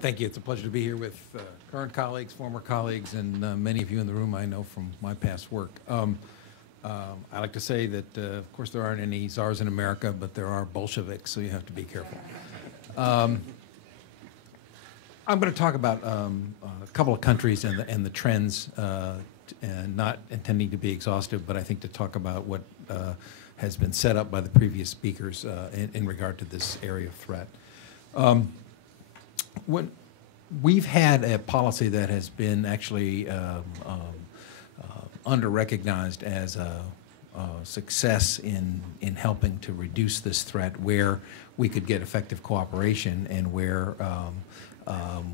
Thank you. It's a pleasure to be here with current colleagues, former colleagues, and many of you in the room I know from my past work. I like to say that, of course, there aren't any czars in America, but there are Bolsheviks, so you have to be careful. I'm going to talk about a couple of countries and the trends, and not intending to be exhaustive, but I think to talk about what has been set up by the previous speakers in regard to this area of threat. When we've had a policy that has been actually under-recognized as a success in helping to reduce this threat, where we could get effective cooperation and where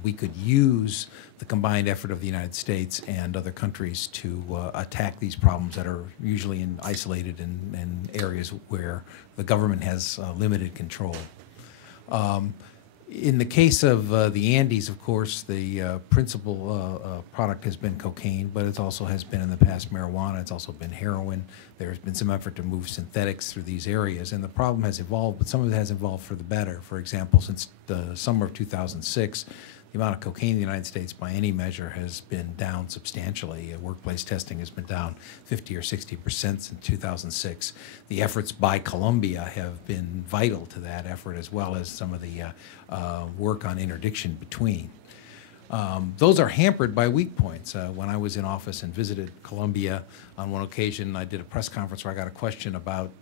we could use the combined effort of the United States and other countries to attack these problems that are usually isolated in areas where the government has limited control. In the case of the Andes, of course, the principal product has been cocaine, but it also has been in the past marijuana. It's also been heroin. There's been some effort to move synthetics through these areas, and the problem has evolved, but some of it has evolved for the better. For example, since the summer of 2006, the amount of cocaine in the United States by any measure has been down substantially. Workplace testing has been down 50 or 60% since 2006. The efforts by Colombia have been vital to that effort, as well as some of the work on interdiction between. Those are hampered by weak points. When I was in office and visited Colombia on one occasion, I did a press conference where I got a question about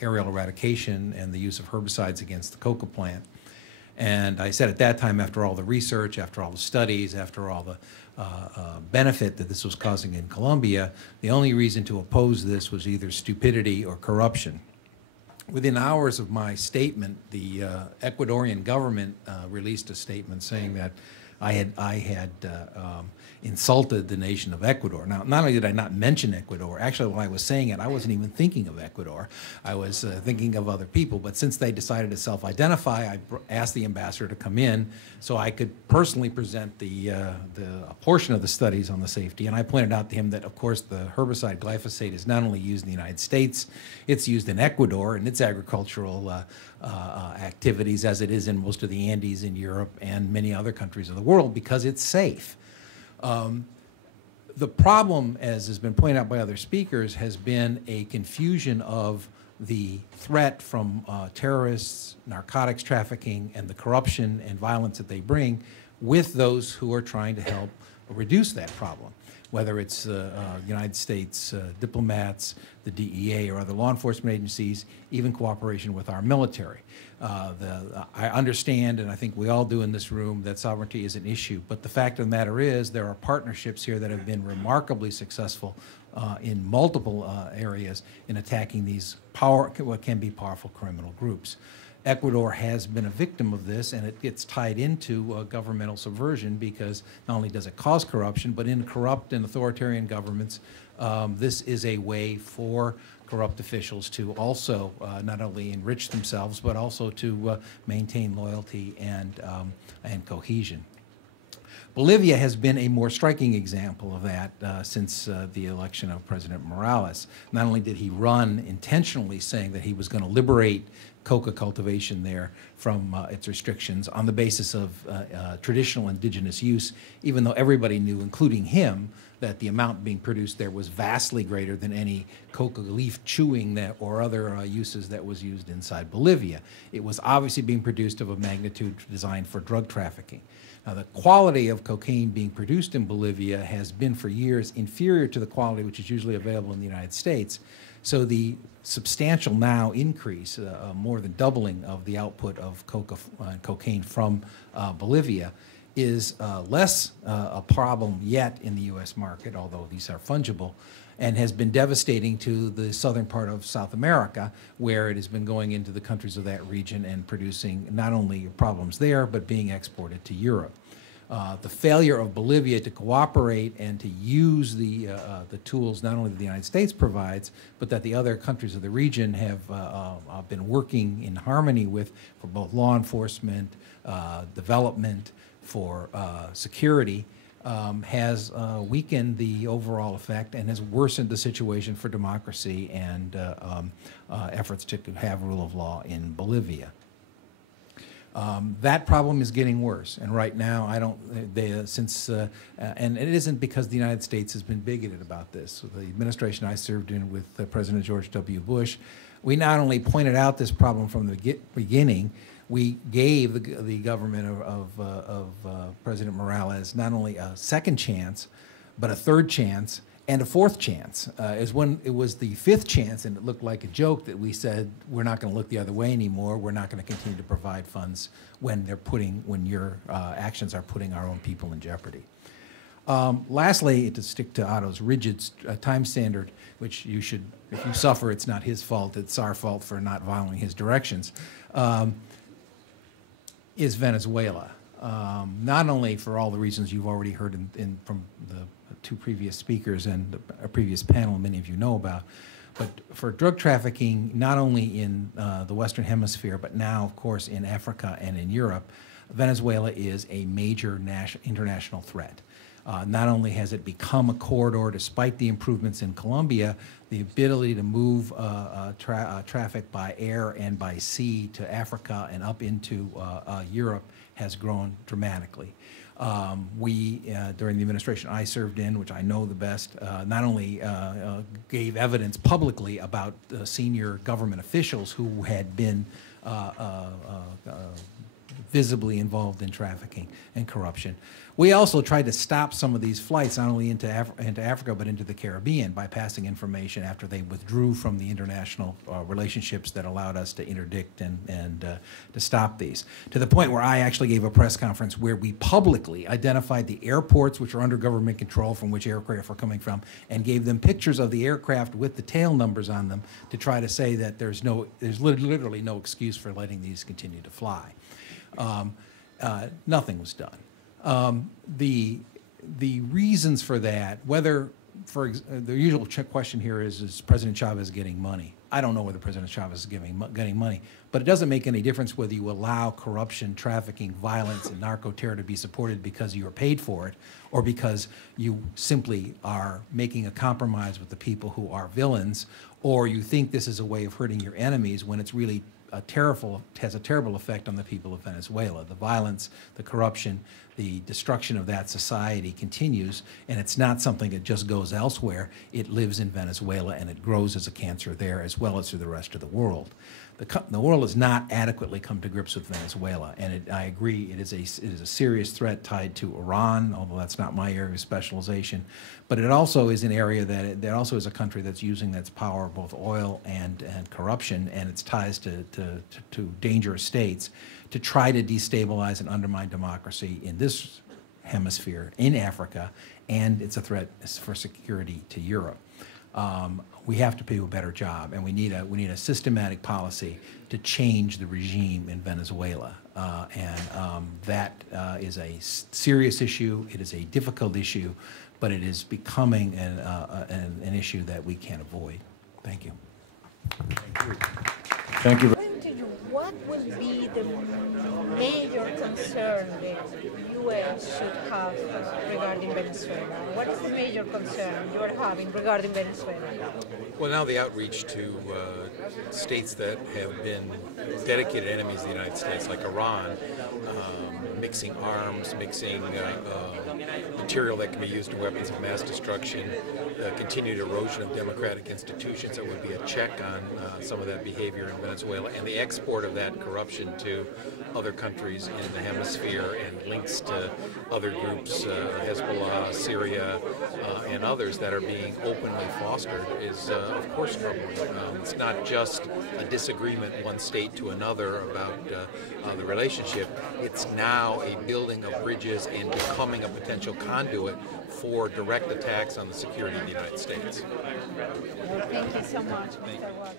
aerial eradication and the use of herbicides against the coca plant. And I said at that time, after all the research, after all the studies, after all the benefit that this was causing in Colombia, the only reason to oppose this was either stupidity or corruption. Within hours of my statement, the Ecuadorian government released a statement saying that I had insulted the nation of Ecuador. Now, not only did I not mention Ecuador, actually when I was saying it, I wasn't even thinking of Ecuador. I was thinking of other people. But since they decided to self-identify, I asked the ambassador to come in so I could personally present a portion of the studies on the safety. And I pointed out to him that, of course, the herbicide glyphosate is not only used in the United States, it's used in Ecuador in its agricultural activities, as it is in most of the Andes in Europe and many other countries of the world, because it's safe. The problem, as has been pointed out by other speakers, has been a confusion of the threat from terrorists, narcotics trafficking, and the corruption and violence that they bring with those who are trying to help reduce that problem, whether it's United States diplomats, the DEA, or other law enforcement agencies, even cooperation with our military. I understand, and I think we all do in this room, that sovereignty is an issue, but the fact of the matter is there are partnerships here that have been remarkably successful in multiple areas in attacking these what can be powerful criminal groups. Ecuador has been a victim of this, and it gets tied into governmental subversion, because not only does it cause corruption, but in corrupt and authoritarian governments, this is a way for corrupt officials to also not only enrich themselves, but also to maintain loyalty and cohesion. Bolivia has been a more striking example of that since the election of President Morales. Not only did he run intentionally saying that he was going to liberate coca cultivation there from its restrictions on the basis of traditional indigenous use, even though everybody knew, including him, that the amount being produced there was vastly greater than any coca leaf chewing or other uses that was used inside Bolivia. It was obviously being produced of a magnitude designed for drug trafficking. Now, the quality of cocaine being produced in Bolivia has been for years inferior to the quality which is usually available in the United States. So the substantial now increase, more than doubling of the output of cocaine from Bolivia, is less a problem yet in the U.S. market, although these are fungible, and has been devastating to the southern part of South America, where it has been going into the countries of that region and producing not only problems there, but being exported to Europe. The failure of Bolivia to cooperate and to use the tools not only that the United States provides, but that the other countries of the region have been working in harmony with for both law enforcement, development, for security, has weakened the overall effect and has worsened the situation for democracy and efforts to have rule of law in Bolivia. That problem is getting worse, and right now I don't. And it isn't because the United States has been bigoted about this. So the administration I served in with President George W. Bush, we not only pointed out this problem from the beginning, we gave the government of President Morales not only a second chance, but a third chance and a fourth chance. Is when it was the fifth chance, and it looked like a joke, that we said we're not going to look the other way anymore. We're not going to continue to provide funds when your actions are putting our own people in jeopardy. Lastly, to stick to Otto's rigid time standard, which you should, if you suffer, it's not his fault, it's our fault for not following his directions, is Venezuela. Not only for all the reasons you've already heard from the two previous speakers and a previous panel many of you know about, but for drug trafficking, not only in the Western Hemisphere, but now, of course, in Africa and in Europe, Venezuela is a major international threat. Not only has it become a corridor, despite the improvements in Colombia, the ability to move traffic by air and by sea to Africa and up into Europe has grown dramatically. During the administration I served in, which I know the best, not only gave evidence publicly about senior government officials who had been visibly involved in trafficking and corruption. We also tried to stop some of these flights, not only into Africa, but into the Caribbean, by passing information after they withdrew from the international relationships that allowed us to interdict and to stop these. To the point where I actually gave a press conference where we publicly identified the airports which are under government control from which aircraft are coming from, and gave them pictures of the aircraft with the tail numbers on them to try to say that there's literally no excuse for letting these continue to fly. Nothing was done. The reasons for that, whether, the usual question here is President Chavez getting money? I don't know whether President Chavez is getting money, but it doesn't make any difference whether you allow corruption, trafficking, violence, and narco-terror to be supported because you are paid for it, or because you simply are making a compromise with the people who are villains, or you think this is a way of hurting your enemies when it's really has a terrible effect on the people of Venezuela. The violence, the corruption, the destruction of that society continues, and it's not something that just goes elsewhere. It lives in Venezuela, and it grows as a cancer there as well as through the rest of the world. The world has not adequately come to grips with Venezuela, and I agree it is a serious threat tied to Iran, although that's not my area of specialization. But it also is an area that also is a country that's using its power, both oil and corruption, and its ties to dangerous states, to try to destabilize and undermine democracy in this hemisphere, in Africa, and it's a threat for security to Europe. We have to do a better job, and we need a systematic policy to change the regime in Venezuela, that is a serious issue. It is a difficult issue, but it is becoming an issue that we can't avoid. Thank you. Thank you. Thank you. What will be the major concern the U.S. should have regarding Venezuela? What is the major concern you are having regarding Venezuela? Well, now the outreach to states that have been dedicated enemies of the United States, like Iran, mixing arms, mixing material that can be used in weapons of mass destruction, continued erosion of democratic institutions that would be a check on some of that behavior in Venezuela, and the export of that corruption to other countries in the hemisphere, and links to other groups, Hezbollah, Syria, and others that are being openly fostered is, of course, troubling. It's not just a disagreement one state to another about the relationship. It's now a building of bridges and becoming a potential conduit for direct attacks on the security of the United States. Well, thank you so much, Mr. Walker.